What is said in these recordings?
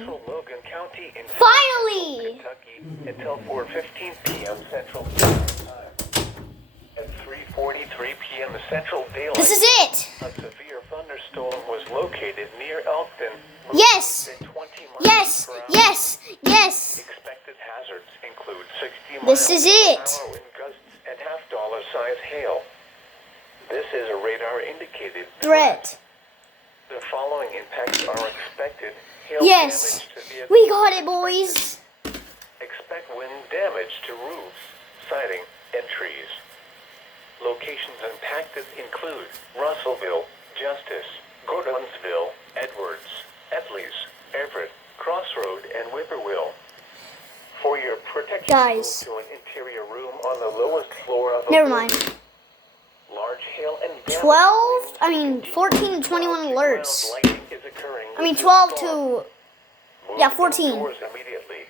Central Logan County in Finally! Kentucky until 4:15 p.m. Central Daylight Time. At 3:43 p.m. Central Daylight. This is it. A severe thunderstorm was located near Elkton. Yes. At 20 miles Yes. per hour. Yes. Yes. Expected hazards include 60 This miles is it. per hour wind gusts and half-dollar size hail. This is a radar-indicated Threat. The following impacts are expected. Hail Yes. damage to vehicles. We got it, boys. Expect wind damage to roofs, siding, and trees. Locations impacted include Russellville, Justice, Gordonsville, Edwards, Etleys, Everett, Crossroad, and Whippoorwill. For your protection, Guys. move to an interior room on the lowest floor of a Never building. mind. Large hail and damage 12? I mean, winds 14 to 21 continue. alerts. Lightning is occurring I mean, with 12 this storm. to... Move Yeah, 14. indoors immediately.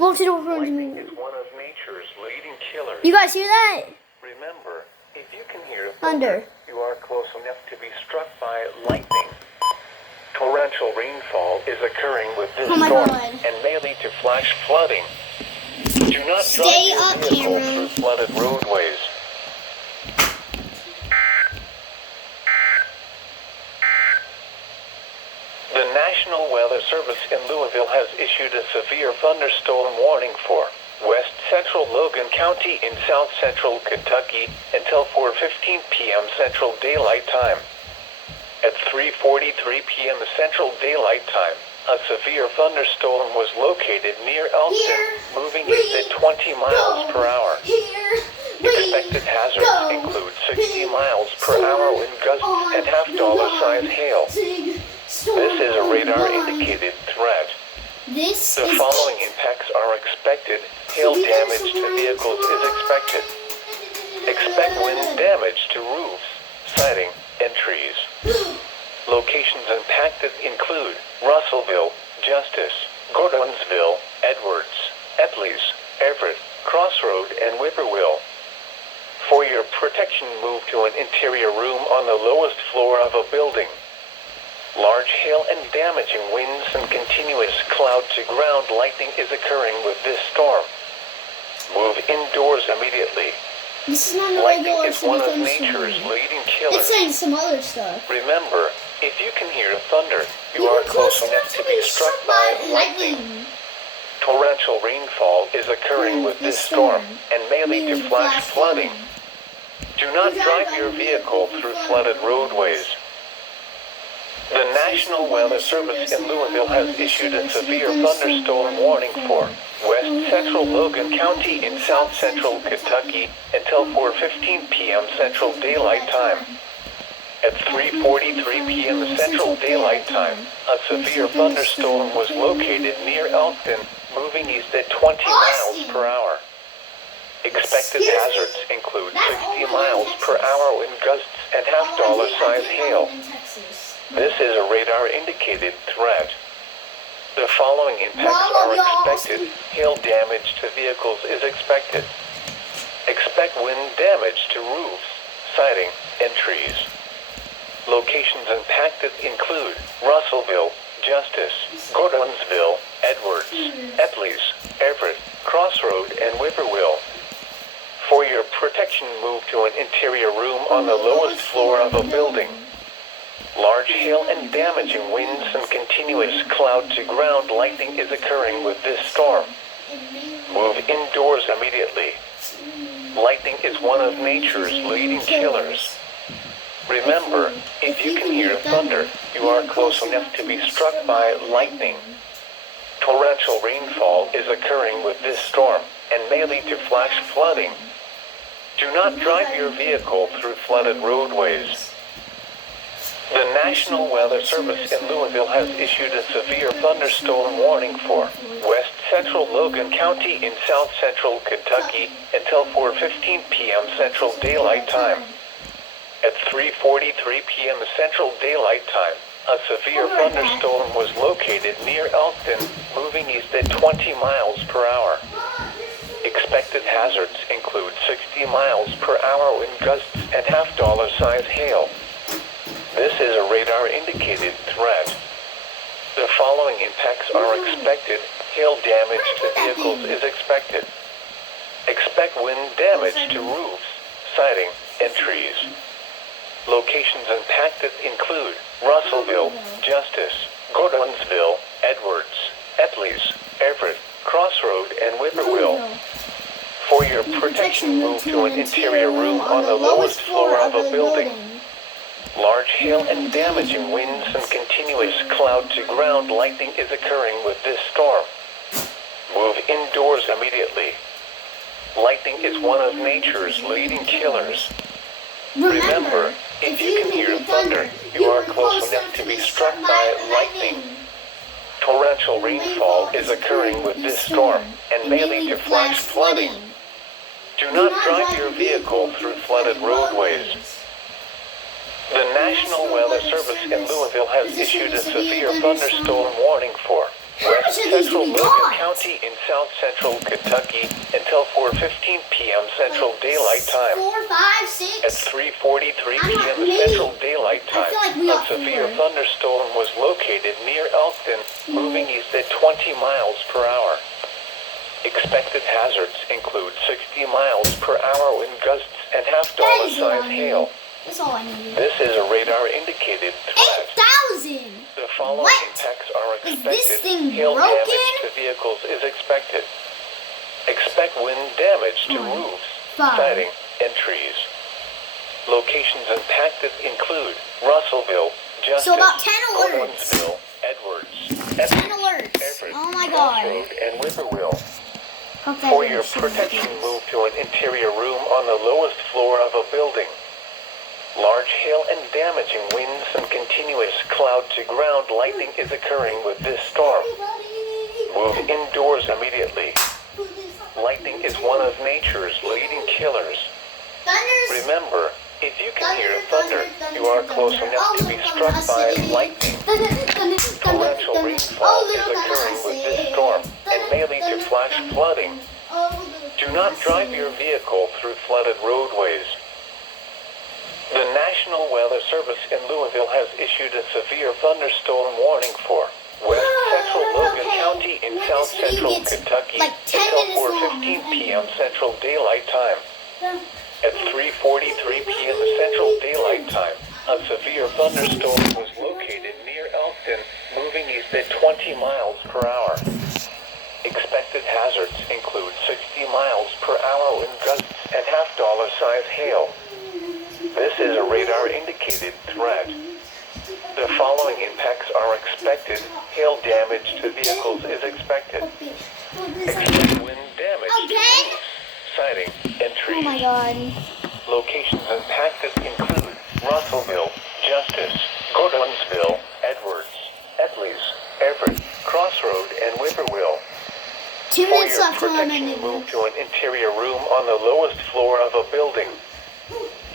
You Lightning is one of nature's leading killers. guys hear that? Remember, if you can hear Thunder. you are close enough to be struck by lightning. Torrential rainfall is occurring with this Oh my storm God. and may lead to flash flooding. Do not Stay drive your up, vehicle camera. through flooded roadways. The National Weather Service in Louisville has issued a severe thunderstorm warning for West Central Logan County in South Central Kentucky until 4:15 p.m. Central Daylight Time. At 3:43 p.m. Central Daylight Time, a severe thunderstorm was located near Elkton, Here moving we east at 20 miles go. per hour. Here Expected hazards go. include 60 miles per hour wind gusts and half-dollar size hail. This is a radar-indicated threat. This The is following it. impacts are expected. Hail damage to vehicles is expected. Expect wind damage to roofs, siding, and trees. Locations impacted include Russellville, Justice, Gordonsville, Edwards, Etleys, Everett, Crossroad, and Whippoorwill. For your protection, move to an interior room on the lowest floor of a building. Large hail and damaging winds and continuous cloud-to-ground lightning is occurring with this storm. Move indoors immediately. This is not a Lightning regular is one of thunderstorm. nature's leading It's killers. saying some other stuff. Remember, if you can hear thunder, you are close enough to be struck by lightning. Torrential rainfall is occurring with this storm and may lead to flash flooding. Do not drive your vehicle through flooded roadways. The National Weather Service in Louisville has issued a severe thunderstorm warning for West Central Logan County in South Central Kentucky until 4:15 p.m. Central Daylight Time. At 3:43 p.m. Central Daylight Time, a severe thunderstorm was located near Elkton, moving east at 20 miles per hour. Expected hazards include 60 miles per hour wind gusts and half-dollar size hail. This is a radar-indicated threat. The following impacts are expected. Hail damage to vehicles is expected. Expect wind damage to roofs, siding, and trees. Locations impacted include Russellville, Justice, Gordonsville, Edwards, Etleys, Everett, Crossroad, and Whippoorwill. For your protection, move to an interior room on the lowest floor of a building. Large hail and damaging winds and continuous cloud-to-ground lightning is occurring with this storm. Move indoors immediately. Lightning is one of nature's leading killers. Remember, if you can hear thunder, you are close enough to be struck by lightning. Torrential rainfall is occurring with this storm and may lead to flash flooding. Do not drive your vehicle through flooded roadways. The National Weather Service in Louisville has issued a severe thunderstorm warning for West Central Logan County in South Central Kentucky until 4:15 p.m. Central Daylight Time. At 3:43 p.m. Central Daylight Time, a severe thunderstorm was located near Elkton, moving east at 20 miles per hour. Expected hazards include 60 miles per hour wind gusts and half-dollar size hail. This is a radar-indicated threat. The following impacts are expected. Hail damage to vehicles is expected. Expect wind damage to roofs, siding, and trees. Locations impacted include Russellville, Justice, Gordonsville, Edwards, Etley's, Everett, Crossroad, and Whippoorwill. For your protection, move to an interior room on the lowest floor of a building. Large hail and damaging winds and continuous cloud-to-ground lightning is occurring with this storm. Move indoors immediately. Lightning is one of nature's leading killers. Remember, if you can hear thunder, you are close enough to be struck by lightning. Torrential rainfall is occurring with this storm and may lead to flash flooding. Do not drive your vehicle through flooded roadways. The National Weather Service in Louisville has issued a severe thunderstorm warning for West Central Logan County in South Central Kentucky until 4:15 p.m. Central Daylight Time. 4, 5, 6. At 3:43 p.m. Central Daylight Time, a severe thunderstorm was located near Elkton, moving east at 20 miles per hour. Expected hazards include 60 miles per hour wind gusts and half-dollar size hail. That's all I needed. This is a radar-indicated threat. 8,000! The following What? impacts are Is expected. this thing Hail broken? damage to vehicles is expected. Expect wind damage to roofs, 5. siding, and trees. Locations impacted include Russellville, Justice, So about 10 alerts. Gordonsville, Edwards, 10 alerts. Everett, Oh my god. Crossroad, and Whippoorwill. Hope that For didn't your shoot my protection, face. move to an interior room on the lowest floor of a building. Large hail and damaging winds and continuous cloud-to-ground lightning is occurring with this storm. Move indoors immediately. Lightning is one of nature's leading killers. Remember, if you can hear thunder, you are close enough to be struck by lightning. Torrential rainfall is occurring with this storm and may lead to flash flooding. Do not drive your vehicle through flooded roadways. The National Weather Service in Louisville has issued a severe thunderstorm warning for West Central Logan County in South Central Kentucky until 4:15 p.m. Central Daylight Time. At 3:43 p.m. Central Daylight Time, a severe thunderstorm was located near Elkton, moving east at 20 miles per hour. Expected hazards include 60 miles per hour wind gusts and half-dollar size hail. This is a radar-indicated threat. The following impacts are expected. Hail damage to vehicles is expected. Expect wind damage to roofs, siding, and trees. Oh my god. Locations impacted include Russellville, Justice, Gordonsville, Edwards, Etley's, Everett, Crossroad, and Whippoorwill. 2 For minutes your left till I'm protection, ending move this. to an interior room on the lowest floor of a building.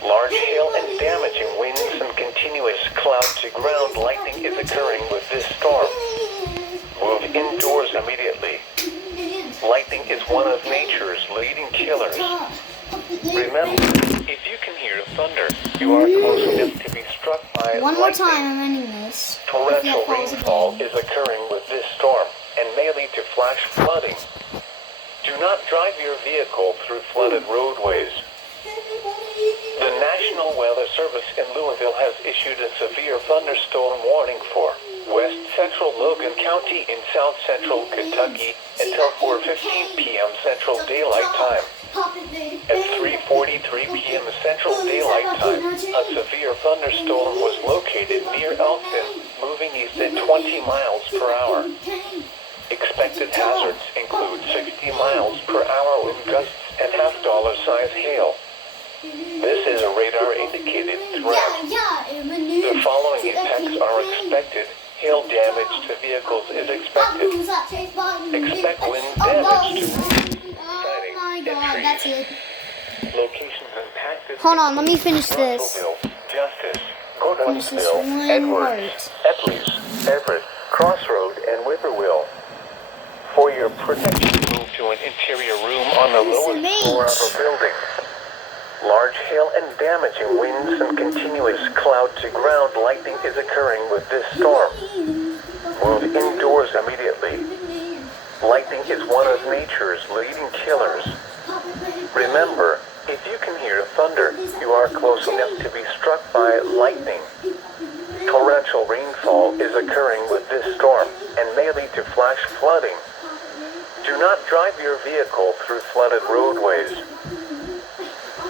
Large hail and damaging winds and continuous cloud-to-ground lightning is occurring with this storm. Move indoors immediately. Lightning is one of nature's leading killers. Remember, if you can hear thunder, you are close enough to be struck by One more lightning. time, I'm ending this. Torrential If that falls rainfall again. is occurring with this storm and may lead to flash flooding. Do not drive your vehicle through flooded roadways. The National Weather Service in Louisville has issued a severe thunderstorm warning for West Central Logan County in South Central Kentucky until 4:15 p.m. Central Daylight Time. At 3:43 p.m. Central Daylight Time, a severe thunderstorm was located near Elkton, moving east at 20 miles per hour. Expected hazards include 60 miles per hour wind gusts and half-dollar size hail. This is a radar-indicated threat. The following impacts are expected. Hail damage to vehicles is expected. Expect wind damage to roofs, siding, my and god, that's trees. it. Locations impacted. Hold on, let me finish this. Russellville, Justice, Finish this Gordonsville, one Edwards, part. Etley's, Everett, Crossroad, and Whippoorwill. For your protection, move to an interior room on the lowest floor of a building. Large hail and damaging winds and continuous cloud-to-ground lightning is occurring with this storm. move indoors immediately. Lightning is one of nature's leading killers. Remember, if you can hear thunder, you are close enough to be struck by lightning. Torrential rainfall is occurring with this storm and may lead to flash flooding. Do not drive your vehicle through flooded roadways.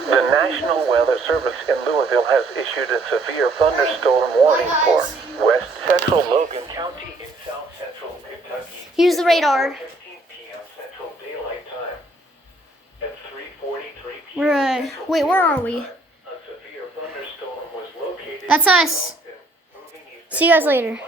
The National Weather Service in Louisville has issued a severe thunderstorm warning for west central Logan County in south central Kentucky. Use the radar. 15 p.m. Central Daylight Time. At 3:43 p.m. Right. Wait, where are we? A severe thunderstorm was located. That's us. See you guys later.